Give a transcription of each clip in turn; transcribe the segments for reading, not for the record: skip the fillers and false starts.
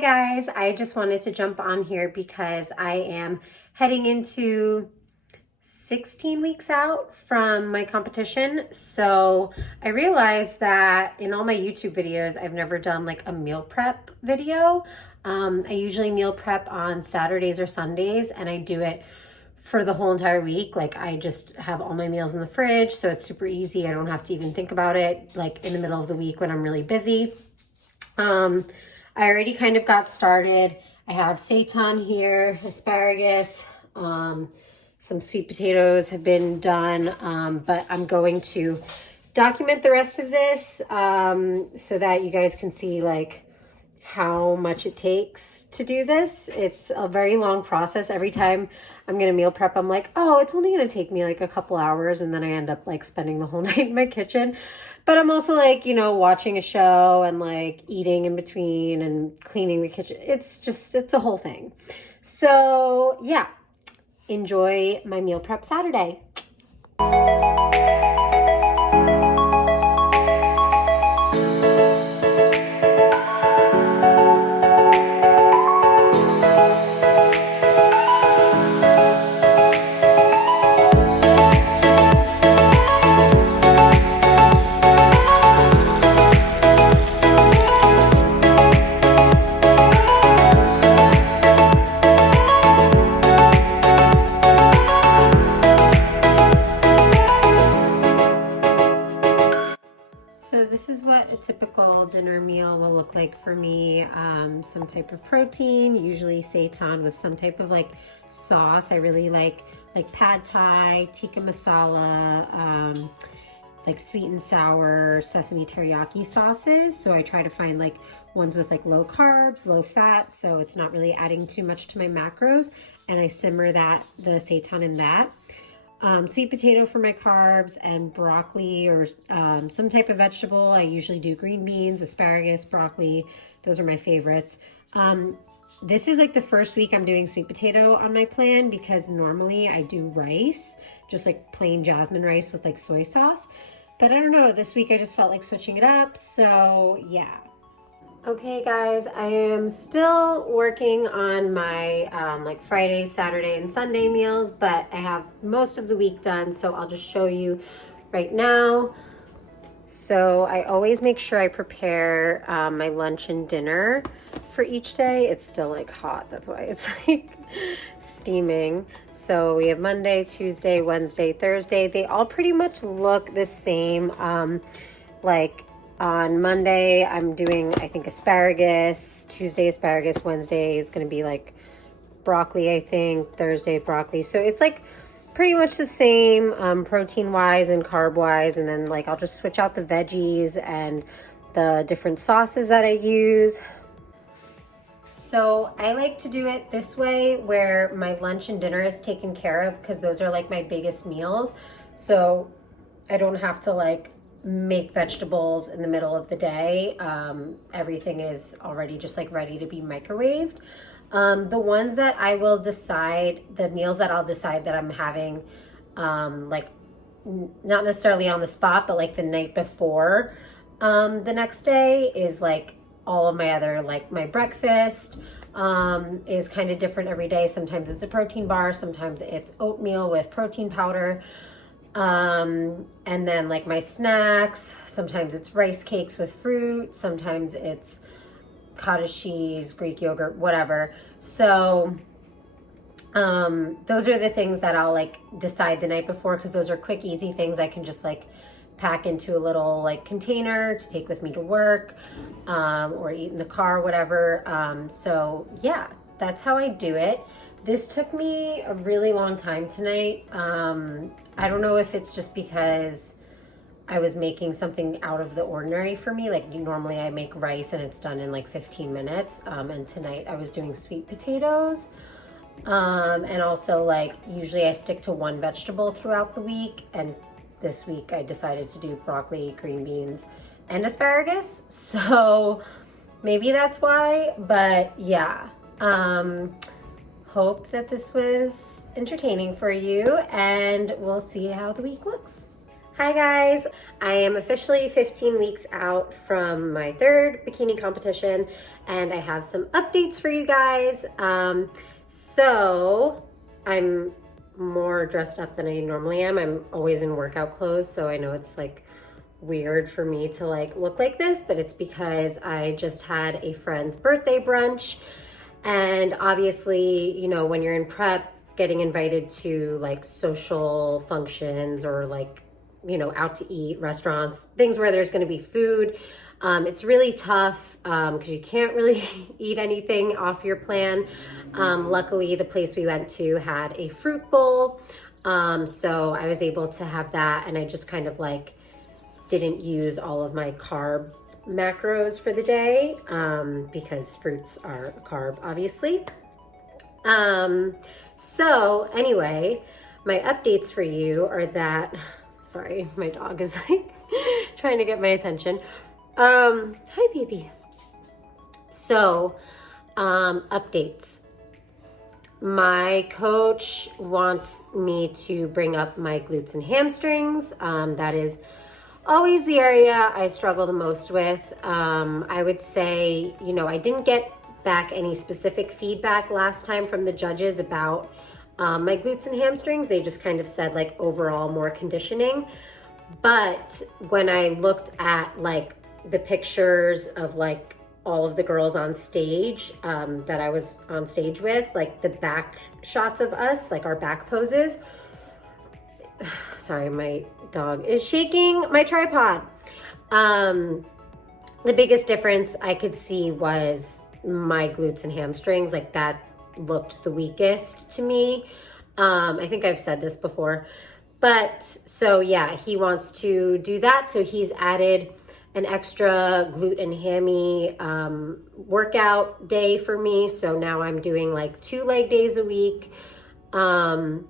guys, I just wanted to jump on here because I am heading into 16 weeks out from my competition. So I realized that in all my YouTube videos, I've never done like a meal prep video. I usually meal prep on Saturdays or Sundays, and I do it for the whole entire week. Like I just have all my meals in the fridge, so it's super easy. I don't have to even think about it like in the middle of the week when I'm really busy. I already kind of got started. I have seitan here, asparagus, some sweet potatoes have been done, but I'm going to document the rest of this so that you guys can see like how much it takes to do this. It's a very long process. Every time I'm gonna meal prep, I'm like, oh, it's only gonna take me like a couple hours, and then I end up like spending the whole night in my kitchen. But I'm also like, you know, watching a show and like eating in between and cleaning the kitchen. It's a whole thing. So yeah, enjoy my meal prep Saturday. So this is what a typical dinner meal will look like for me. Some type of protein, usually seitan with some type of like sauce. I really like pad thai, tikka masala, like sweet and sour sesame teriyaki sauces. So I try to find like ones with like low carbs, low fat, so it's not really adding too much to my macros. And I simmer the seitan in that. Sweet potato for my carbs, and broccoli or some type of vegetable. I usually do green beans, asparagus, broccoli. Those are my favorites. This is like the first week I'm doing sweet potato on my plan, because normally I do rice, just like plain jasmine rice with like soy sauce. But I don't know, this week I just felt like switching it up. So yeah. Okay guys, I am still working on my like Friday, Saturday, and Sunday meals, but I have most of the week done, so I'll just show you right now. So I always make sure I prepare my lunch and dinner for each day. It's still like hot, that's why it's like steaming. So we have Monday, Tuesday, Wednesday, Thursday. They all pretty much look the same. Like on Monday, I'm doing, I think, asparagus. Tuesday, asparagus. Wednesday is going to be like broccoli, I think. Thursday, broccoli. So it's like pretty much the same protein-wise and carb-wise. And then like I'll just switch out the veggies and the different sauces that I use. So I like to do it this way, where my lunch and dinner is taken care of, because those are like my biggest meals. So I don't have to like make vegetables in the middle of the day. Everything is already just like ready to be microwaved. The ones that I will decide, the meals that I'll decide that I'm having, like not necessarily on the spot, but like the night before the next day, is like all of my other, like my breakfast is kind of different every day. Sometimes it's a protein bar, sometimes it's oatmeal with protein powder. And then like my snacks, sometimes it's rice cakes with fruit, sometimes it's cottage cheese, Greek yogurt, whatever. So those are the things that I'll like decide the night before, because those are quick, easy things I can just like pack into a little like container to take with me to work, or eat in the car, whatever. So yeah, that's how I do it. This took me a really long time tonight. I don't know if it's just because I was making something out of the ordinary for me. Like normally I make rice and it's done in like 15 minutes. And tonight I was doing sweet potatoes. And also like usually I stick to one vegetable throughout the week. And this week I decided to do broccoli, green beans, and asparagus. So maybe that's why, but yeah. Hope that this was entertaining for you, and we'll see how the week looks. Hi guys, I am officially 15 weeks out from my third bikini competition and I have some updates for you guys. So I'm more dressed up than I normally am. I'm always in workout clothes, so I know it's like weird for me to like look like this, but it's because I just had a friend's birthday brunch. And obviously, you know, when you're in prep, getting invited to like social functions or like, you know, out to eat, restaurants, things where there's going to be food. It's really tough because you can't really eat anything off your plan. Luckily, the place we went to had a fruit bowl. So I was able to have that, and I just kind of like didn't use all of my carb macros for the day because fruits are a carb, obviously. So anyway, my updates for you are that, sorry, my dog is like trying to get my attention. Hi baby. So, updates. My coach wants me to bring up my glutes and hamstrings. That is always the area I struggle the most with. I would say, you know, I didn't get back any specific feedback last time from the judges about my glutes and hamstrings. They just kind of said like overall more conditioning. But when I looked at like the pictures of like all of the girls on stage that I was on stage with, like the back shots of us, like our back poses. Sorry, my dog is shaking my tripod. The biggest difference I could see was my glutes and hamstrings. Like that looked the weakest to me. I think I've said this before, but so yeah, he wants to do that. So he's added an extra glute and hammy workout day for me. So now I'm doing like 2 leg days a week. And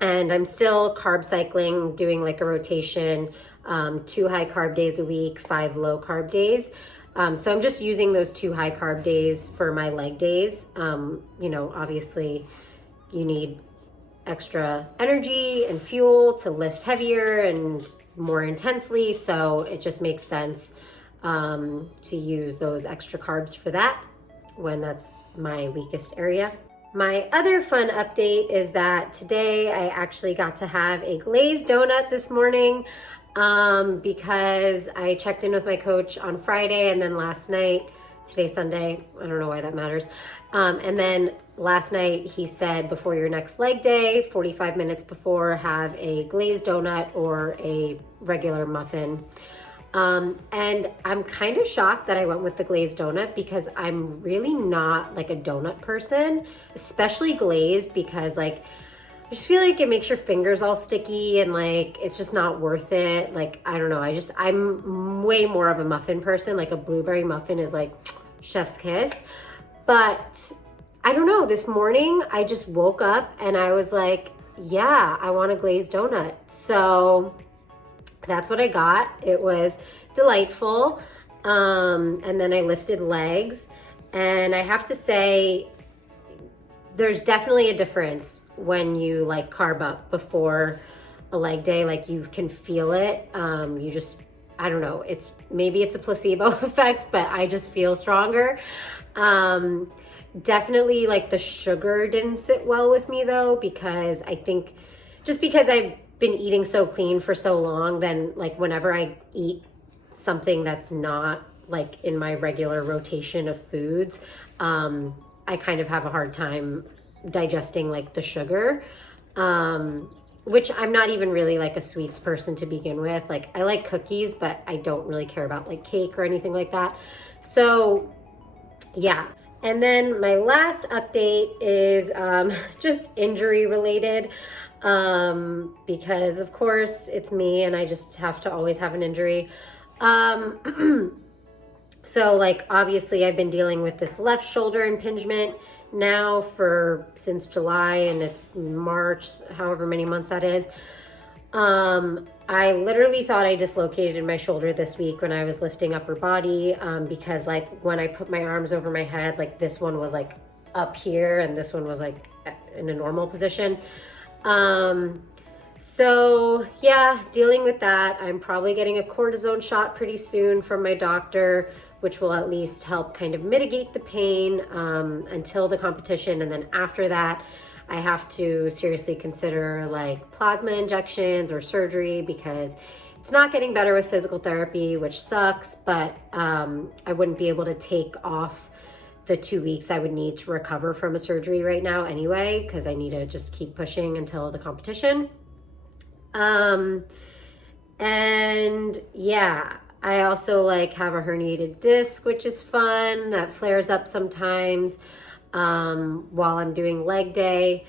I'm still carb cycling, doing like a rotation, 2 high carb days a week, 5 low carb days. So I'm just using those 2 high carb days for my leg days. You know, obviously you need extra energy and fuel to lift heavier and more intensely. So it just makes sense to use those extra carbs for that when that's my weakest area. My other fun update is that today I actually got to have a glazed donut this morning because I checked in with my coach on Friday, and then last night, today's Sunday, I don't know why that matters. And then last night he said before your next leg day, 45 minutes before, have a glazed donut or a regular muffin. And I'm kind of shocked that I went with the glazed donut because I'm really not like a donut person, especially glazed, because like I just feel like it makes your fingers all sticky and like it's just not worth it. Like, I don't know, I'm way more of a muffin person. Like a blueberry muffin is like chef's kiss. But I don't know, this morning I just woke up and I was like, yeah, I want a glazed donut. So that's what I got. It was delightful. And then I lifted legs, and I have to say, there's definitely a difference when you like carb up before a leg day. Like you can feel it. You just, I don't know, maybe it's a placebo effect, but I just feel stronger. Definitely like the sugar didn't sit well with me though, because I think just because I've been eating so clean for so long, then like whenever I eat something that's not like in my regular rotation of foods, I kind of have a hard time digesting like the sugar, which I'm not even really like a sweets person to begin with. Like I like cookies, but I don't really care about like cake or anything like that. So yeah. And then my last update is just injury related. Because of course it's me and I just have to always have an injury. So like obviously I've been dealing with this left shoulder impingement now since July, and it's March, however many months that is. I literally thought I dislocated my shoulder this week when I was lifting upper body, because like when I put my arms over my head, like this one was like up here and this one was like in a normal position. So yeah, dealing with that. I'm probably getting a cortisone shot pretty soon from my doctor, which will at least help kind of mitigate the pain until the competition. And then after that, I have to seriously consider like plasma injections or surgery, because it's not getting better with physical therapy, which sucks, but I wouldn't be able to take off the 2 weeks I would need to recover from a surgery right now anyway, because I need to just keep pushing until the competition. And yeah, I also like have a herniated disc, which is fun. That flares up sometimes while I'm doing leg day.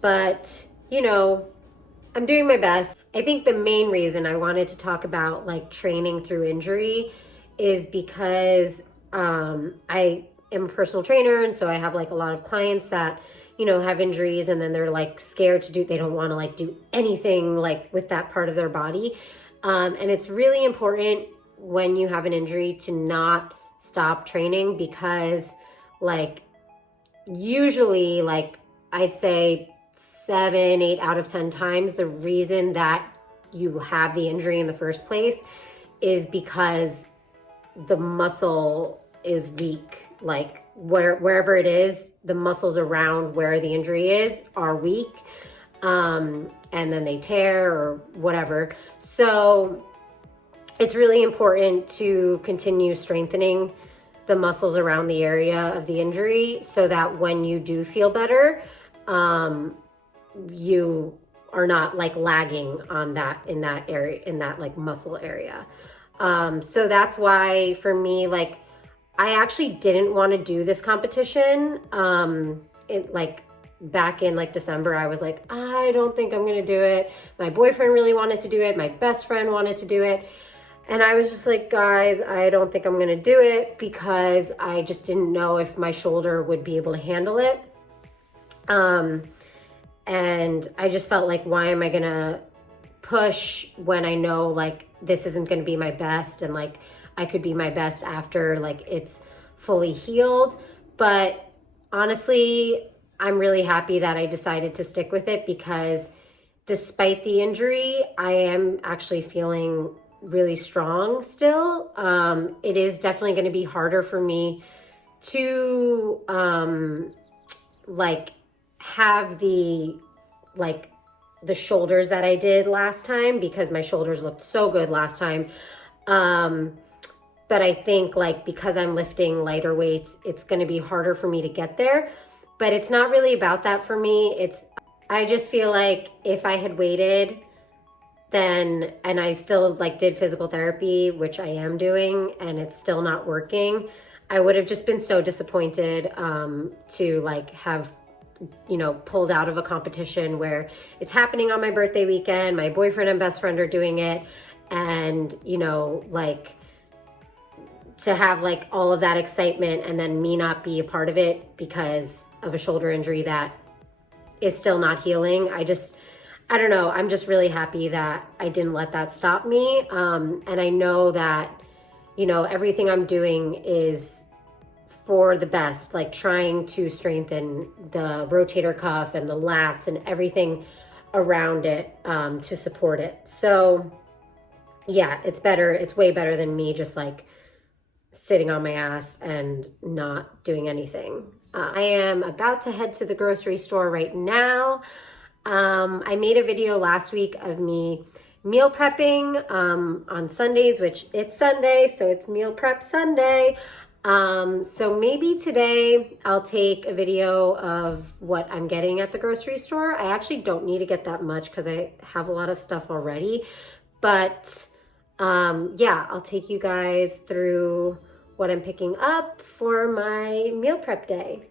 But, you know, I'm doing my best. I think the main reason I wanted to talk about like training through injury is because I am a personal trainer, and so I have like a lot of clients that, you know, have injuries, and then they're like scared to do, they don't want to like do anything like with that part of their body. And it's really important when you have an injury to not stop training, because like usually, like I'd say 7, 8 out of 10 times, the reason that you have the injury in the first place is because the muscle is weak. Like wherever it is, the muscles around where the injury is are weak, and then they tear or whatever. So it's really important to continue strengthening the muscles around the area of the injury, so that when you do feel better, you are not like lagging on that, in that area, in that like muscle area. So that's why for me, like I actually didn't want to do this competition. Like back in like December, I was like, I don't think I'm going to do it. My boyfriend really wanted to do it. My best friend wanted to do it. And I was just like, guys, I don't think I'm going to do it, because I just didn't know if my shoulder would be able to handle it. And I just felt like, why am I going to push when I know like this isn't going to be my best, and like I could be my best after like it's fully healed. But honestly, I'm really happy that I decided to stick with it, because despite the injury, I am actually feeling really strong still. It is definitely going to be harder for me to like have the shoulders that I did last time, because my shoulders looked so good last time. But I think like because I'm lifting lighter weights, it's going to be harder for me to get there. But it's not really about that for me. I just feel like if I had waited then, and I still like did physical therapy, which I am doing, and it's still not working, I would have just been so disappointed to like have, you know, pulled out of a competition where it's happening on my birthday weekend. My boyfriend and best friend are doing it. And, you know, like to have like all of that excitement and then me not be a part of it because of a shoulder injury that is still not healing. I don't know. I'm just really happy that I didn't let that stop me. And I know that, you know, everything I'm doing is for the best, like trying to strengthen the rotator cuff and the lats and everything around it to support it. So yeah, it's better. It's way better than me just like sitting on my ass and not doing anything. I am about to head to the grocery store right now. I made a video last week of me meal prepping on Sundays, which it's Sunday, so it's meal prep Sunday. So maybe today I'll take a video of what I'm getting at the grocery store. I actually don't need to get that much because I have a lot of stuff already, but yeah, I'll take you guys through what I'm picking up for my meal prep day.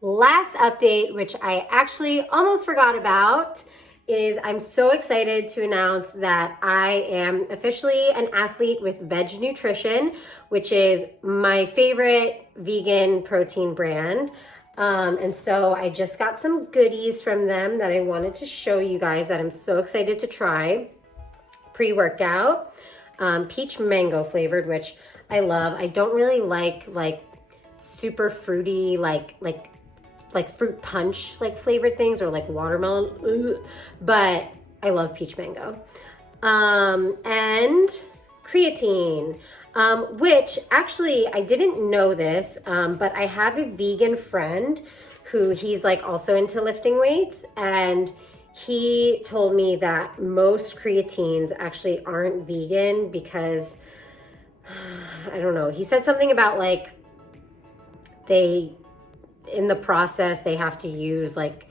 Last update, which I actually almost forgot about, is I'm so excited to announce that I am officially an athlete with Veg Nutrition, which is my favorite vegan protein brand. And so I just got some goodies from them that I wanted to show you guys that I'm so excited to try. Pre-workout, peach mango flavored, which I love. I don't really like super fruity, like fruit punch like flavored things, or like watermelon, but I love peach mango. And creatine, which actually I didn't know this, but I have a vegan friend who he's like also into lifting weights, and he told me that most creatines actually aren't vegan because I don't know. He said something about like in the process they have to use like,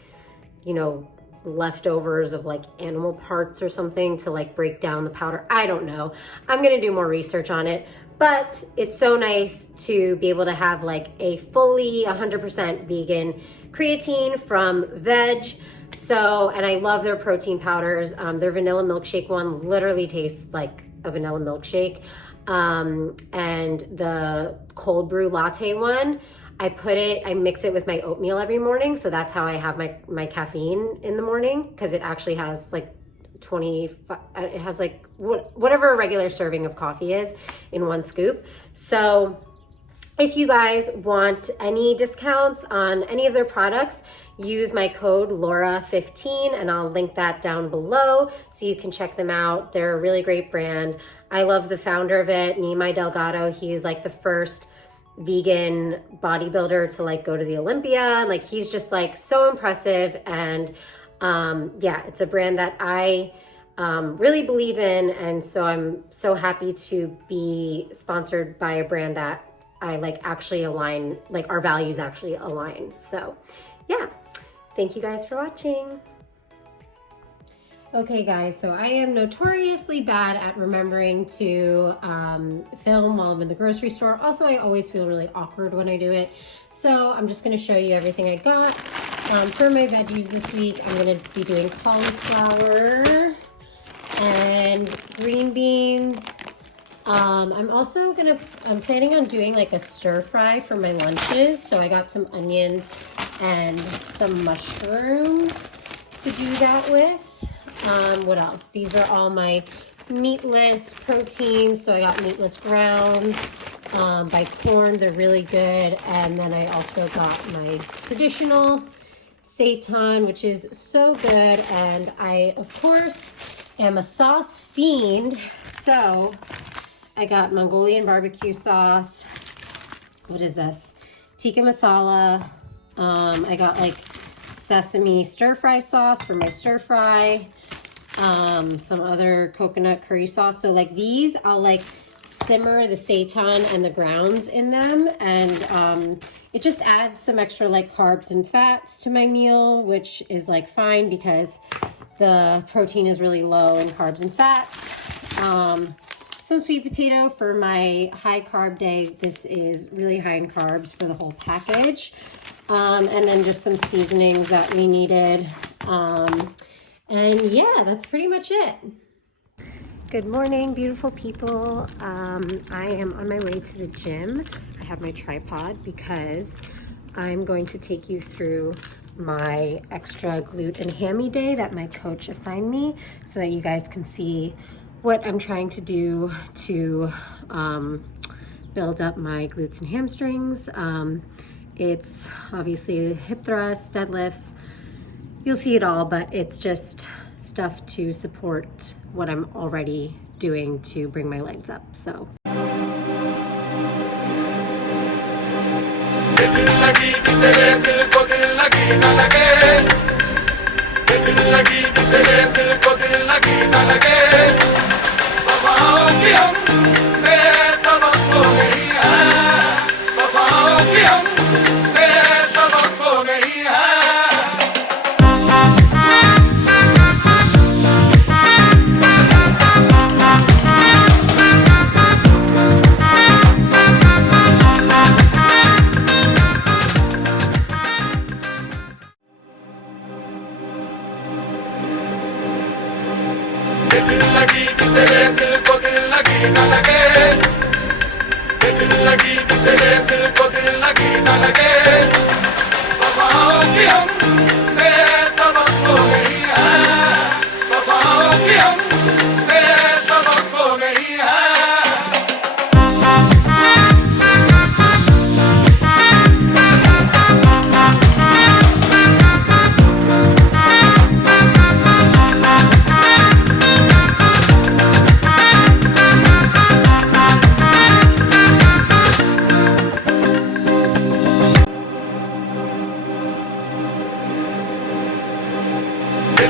you know, leftovers of like animal parts or something to like break down the powder. I don't know. I'm gonna do more research on it, but it's so nice to be able to have like a fully 100% vegan creatine from veg. So, and I love their protein powders. Their vanilla milkshake one literally tastes like a vanilla milkshake. And the cold brew latte one, I mix it with my oatmeal every morning. So that's how I have my caffeine in the morning, because it actually has like 25, it has like whatever a regular serving of coffee is in one scoop. So if you guys want any discounts on any of their products, use my code Laura15 and I'll link that down below so you can check them out. They're a really great brand. I love the founder of it, Nimai Delgado. He's like the first vegan bodybuilder to like go to the Olympia. Like he's just like so impressive. And yeah, it's a brand that I really believe in. And so I'm so happy to be sponsored by a brand that I like actually align, like our values actually align. So yeah, thank you guys for watching. Okay guys, so I am notoriously bad at remembering to film while I'm in the grocery store. Also, I always feel really awkward when I do it. So I'm just gonna show you everything I got. For my veggies this week, I'm gonna be doing cauliflower and green beans. I'm planning on doing like a stir fry for my lunches. So I got some onions and some mushrooms to do that with. What else? These are all my meatless proteins. So I got meatless grounds by Corn. They're really good. And then I also got my traditional seitan, which is so good. And I, of course, am a sauce fiend. So I got Mongolian barbecue sauce. What is this? Tikka masala. I got like sesame stir fry sauce for my stir fry. Some other coconut curry sauce. So like these, I'll like simmer the seitan and the grounds in them. And it just adds some extra like carbs and fats to my meal, which is like fine because the protein is really low in carbs and fats. Some sweet potato for my high carb day. This is really high in carbs for the whole package. And then just some seasonings that we needed. And yeah, that's pretty much it. Good morning, beautiful people. I am on my way to the gym. I have my tripod because I'm going to take you through my extra glute and hammy day that my coach assigned me so that you guys can see what I'm trying to do to build up my glutes and hamstrings. It's obviously hip thrusts, deadlifts, you'll see it all, but it's just stuff to support what I'm already doing to bring my legs up, so.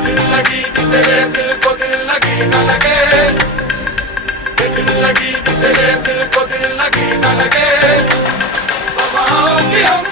दिल लगी कि तेरे दिल को दिल लगी न लगे, ये दिल लगी कि तेरे दिल को दिल लगी न लगे, हवाओं की हम